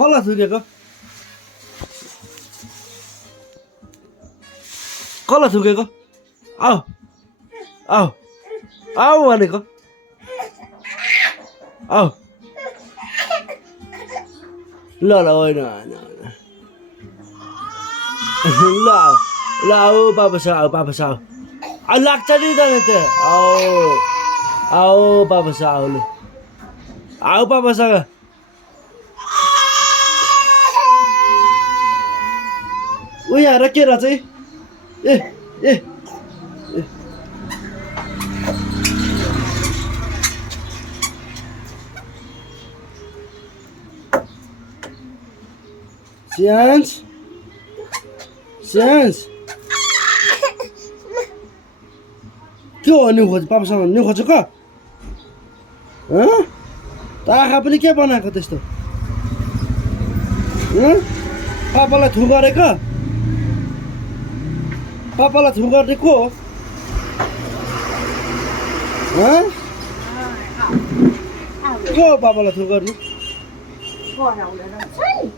कसलाई थुकेको कसलाई थुकेको आऊ आऊ आऊ भनेको आऊ ल ल होइन होइन ल आऊ ल आऊ पापासँग आऊ पापासँग आऊ लाग्छ नि त त्यो आऊ आऊ पापासँग आऊ लु आऊ पापासँग ऊ यहाँ के रहेछ ए ए Sians Sians के हो नि खोज पापासँग नि खोज्छ क त आँखा पनि के बनाएको त्यस्तो पापालाई थु गरेको पापालाई थु गर्ने को हो के हो पापालाई थु गर्नु